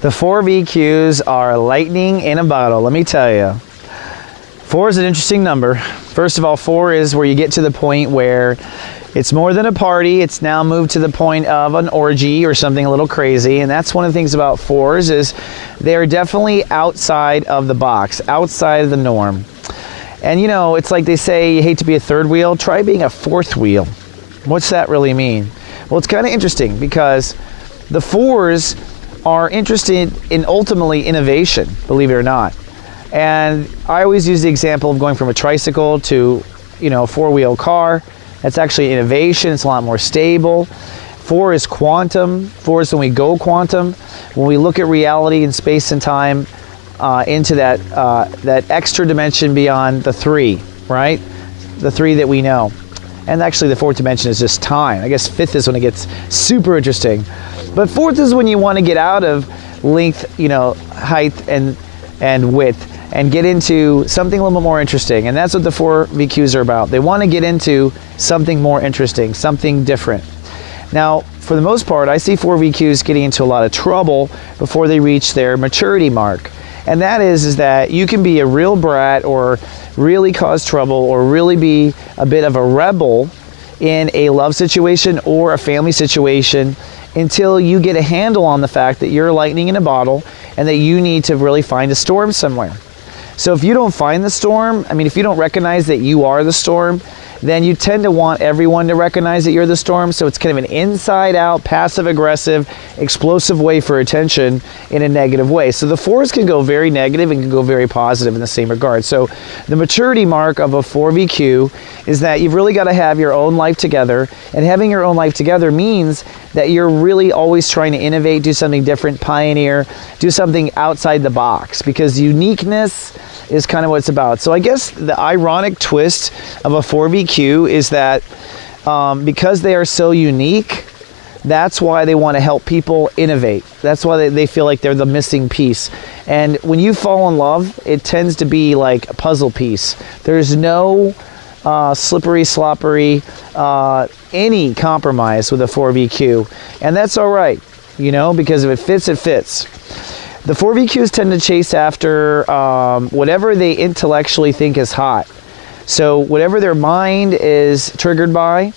The 4 VQs are lightning in a bottle, let me tell you. 4 is an interesting number. First of all, 4 is where you get to the point where it's more than a party. It's now moved to the point of an orgy or something a little crazy. And that's one of the things about 4s is they're definitely outside of the box, outside of the norm. And you know, it's like they say, you hate to be a third wheel, try being a 4th wheel. What's that really mean? Well, it's kind of interesting because the 4s are interested in ultimately innovation, believe it or not. And I always use the example of going from a tricycle to, you know, a 4-wheel car. That's actually innovation. It's a lot more stable. 4 is quantum. 4 is when we go quantum. When we look at reality and space and time into that extra dimension beyond the 3, right? The 3 that we know. And actually the 4th dimension is just time. I guess 5th is when it gets super interesting. But 4th is when you want to get out of length, you know, height and width and get into something a little bit more interesting. And that's what the 4 VQs are about. They want to get into something more interesting, something different. Now, for the most part, I see 4 VQs getting into a lot of trouble before they reach their maturity mark. And that is that you can be a real brat or really cause trouble or really be a bit of a rebel in a love situation or a family situation until you get a handle on the fact that you're lightning in a bottle and that you need to really find a storm somewhere. So if you don't find the storm, I mean, if you don't recognize that you are the storm, then you tend to want everyone to recognize that you're the storm. So it's kind of an inside-out, passive-aggressive, explosive way for attention in a negative way. So the 4s can go very negative and can go very positive in the same regard. So the maturity mark of a 4 VQ is that you've really got to have your own life together. And having your own life together means that you're really always trying to innovate, do something different, pioneer, do something outside the box, because uniqueness is kind of what it's about. So I guess the ironic twist of a 4 VQ is that because they are so unique, that's why they want to help people innovate. That's why they feel like they're the missing piece. And when you fall in love, it tends to be like a puzzle piece. There's no slippery, sloppery, any compromise with a 4 VQ. And that's all right, you know, because if it fits, it fits. The 4 VQs tend to chase after whatever they intellectually think is hot. So whatever their mind is triggered by,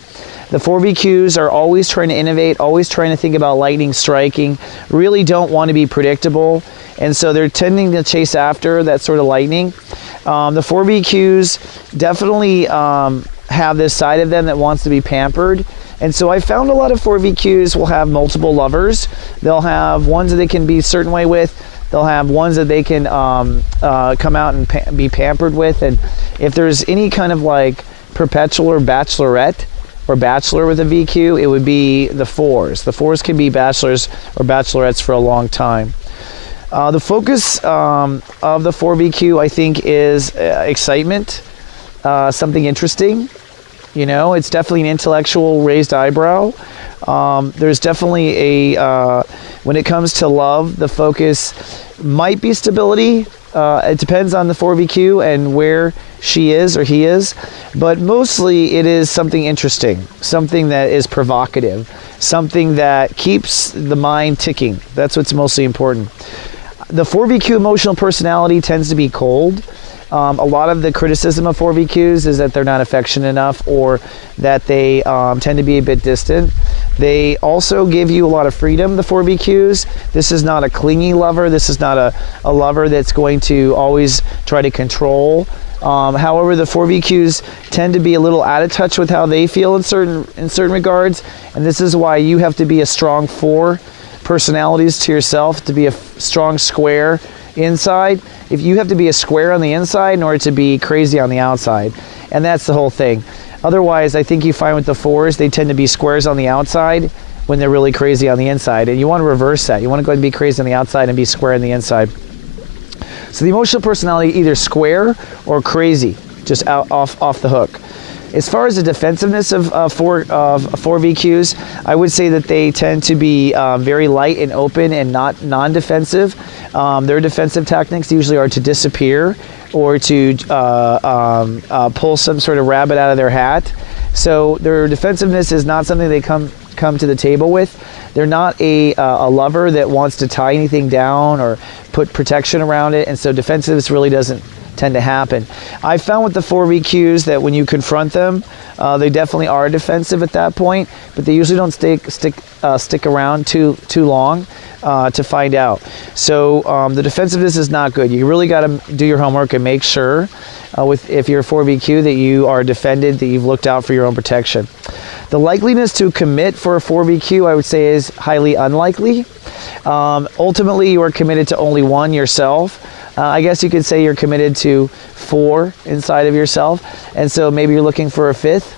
the 4 VQs are always trying to innovate, always trying to think about lightning striking, really don't want to be predictable. And so they're tending to chase after that sort of lightning. The 4 VQs definitely have this side of them that wants to be pampered. And so I found a lot of 4 VQs will have multiple lovers. They'll have ones that they can be a certain way with. They'll have ones that they can come out and be pampered with. And if there's any kind of like perpetual or bachelorette or bachelor with a VQ, it would be the 4s. The 4s can be bachelors or bachelorettes for a long time. The focus of the 4 VQ, I think, is excitement, something interesting. You know, it's definitely an intellectual raised eyebrow. There's definitely when it comes to love, the focus might be stability. It depends on the 4 VQ and where she is or he is. But mostly it is something interesting, something that is provocative, something that keeps the mind ticking. That's what's mostly important. The 4 VQ emotional personality tends to be cold. A lot of the criticism of 4 VQs is that they're not affectionate enough or that they tend to be a bit distant. They also give you a lot of freedom, the 4 VQs. This is not a clingy lover. This is not a lover that's going to always try to control. However, the 4 VQs tend to be a little out of touch with how they feel in certain regards. And this is why you have to be a strong 4 personalities to yourself, to be a strong square inside. If you have to be a square on the inside in order to be crazy on the outside. And that's the whole thing. Otherwise, I think you find with the 4s, they tend to be squares on the outside when they're really crazy on the inside. And you want to reverse that. You want to go ahead and be crazy on the outside and be square on the inside. So the emotional personality, either square or crazy, just off the hook. As far as the defensiveness of 4 VQs, I would say that they tend to be very light and open and not non-defensive. Their defensive tactics usually are to disappear or to pull some sort of rabbit out of their hat. So their defensiveness is not something they come to the table with. They're not a lover that wants to tie anything down or put protection around it, and so defensiveness really doesn't tend to happen. I found with the 4VQs that when you confront them, they definitely are defensive at that point, but they usually don't stick around too long to find out. So the defensiveness is not good. You really got to do your homework and make sure if you're a 4VQ that you are defended, that you've looked out for your own protection. The likeliness to commit for a 4VQ, I would say, is highly unlikely. Ultimately, you are committed to only one yourself. I guess you could say you're committed to 4 inside of yourself, and so maybe you're looking for a 5th.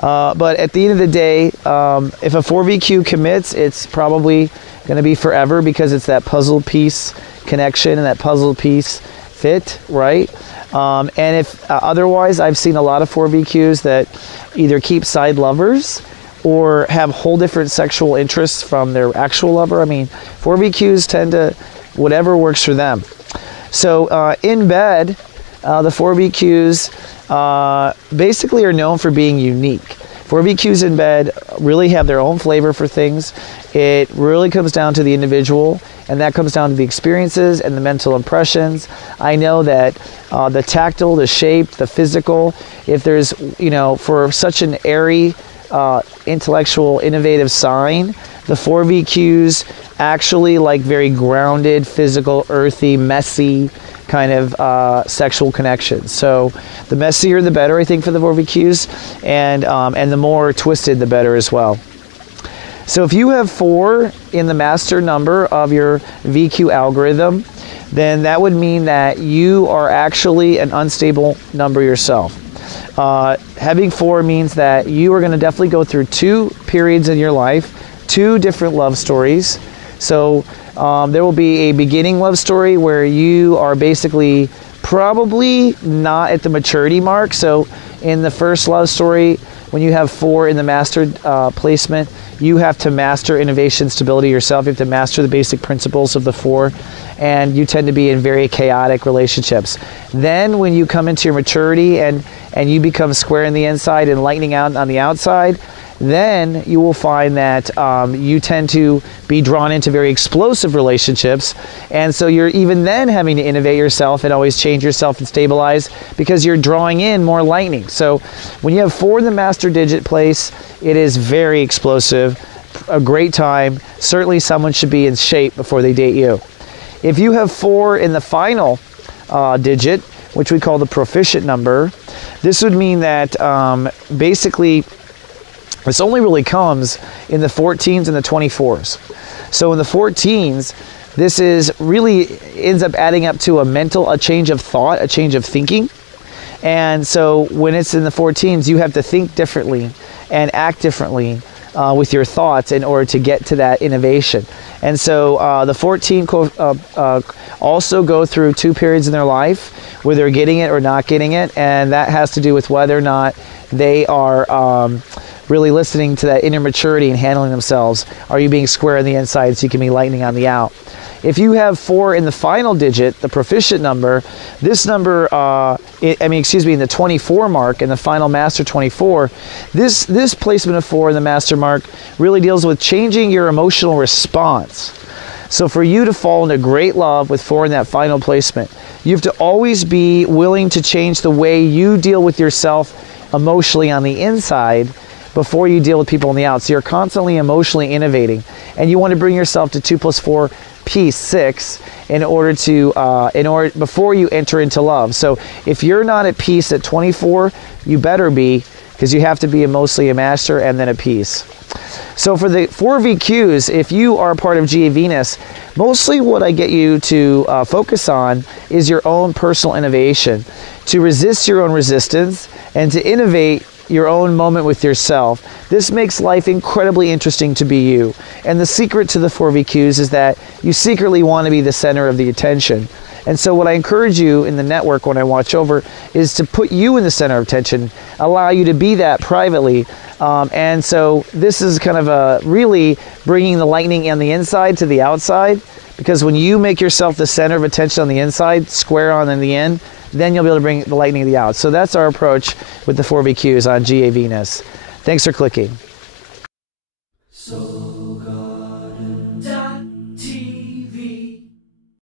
But at the end of the day, if a 4VQ commits, it's probably going to be forever, because it's that puzzle piece connection and that puzzle piece fit, right? And if otherwise, I've seen a lot of 4VQs that either keep side lovers or have whole different sexual interests from their actual lover. I mean, 4VQs tend to whatever works for them. So in bed, the 4VQs basically are known for being unique. 4VQs in bed really have their own flavor for things. It really comes down to the individual, and that comes down to the experiences and the mental impressions. I know that the tactile, the shape, the physical, if there's, for such an airy, intellectual, innovative sign, the 4VQs actually like very grounded, physical, earthy, messy kind of sexual connections. So the messier the better, I think, for the 4VQs, and the more twisted the better as well. So if you have 4 in the master number of your VQ algorithm, then that would mean that you are actually an unstable number yourself. Having 4 means that you are going to definitely go through 2 periods in your life, 2 different love stories. So there will be a beginning love story where you are basically probably not at the maturity mark. So in the first love story, when you have 4 in the mastered placement, you have to master innovation, stability yourself. You have to master the basic principles of the 4, and you tend to be in very chaotic relationships. Then when you come into your maturity and you become square in the inside and lightning out on the outside, then you will find that you tend to be drawn into very explosive relationships, and so you're even then having to innovate yourself and always change yourself and stabilize, because you're drawing in more lightning. So when you have 4 in the master digit place, it is very explosive, a great time. Certainly someone should be in shape before they date you. If you have 4 in the final digit, which we call the proficient number, this would mean that basically this only really comes in the 14s and the 24s. So in the 14s, this is really ends up adding up to a change of thought, a change of thinking. And so when it's in the 14s, you have to think differently and act differently with your thoughts in order to get to that innovation. And so the 14 also go through 2 periods in their life where they're getting it or not getting it, and that has to do with whether or not they are really listening to that inner maturity and handling themselves. Are you being square on the inside so you can be lightning on the out? If you have 4 in the final digit, the proficient number, this number, in the 24 mark, in the final master 24, this placement of 4 in the master mark really deals with changing your emotional response. So for you to fall into great love with 4 in that final placement, you have to always be willing to change the way you deal with yourself emotionally on the inside before you deal with people on the out. So you're constantly emotionally innovating, and you want to bring yourself to 2 + 4 piece 6 before you enter into love. So if you're not at peace at 24, you better be, because you have to be mostly a master and then a piece. So for the 4VQs, if you are part of GA Venus, mostly what I get you to focus on is your own personal innovation, to resist your own resistance and to innovate your own moment with yourself. This makes life incredibly interesting to be you. And the secret to the 4VQs is that you secretly want to be the center of the attention. And so what I encourage you in the network when I watch over is to put you in the center of attention, allow you to be that privately. And so this is kind of really bringing the lightning on the inside to the outside, because when you make yourself the center of attention on the inside, square on in the end, then you'll be able to bring the lightning to the out. So that's our approach with the 4VQs on GA Venus. Thanks for clicking.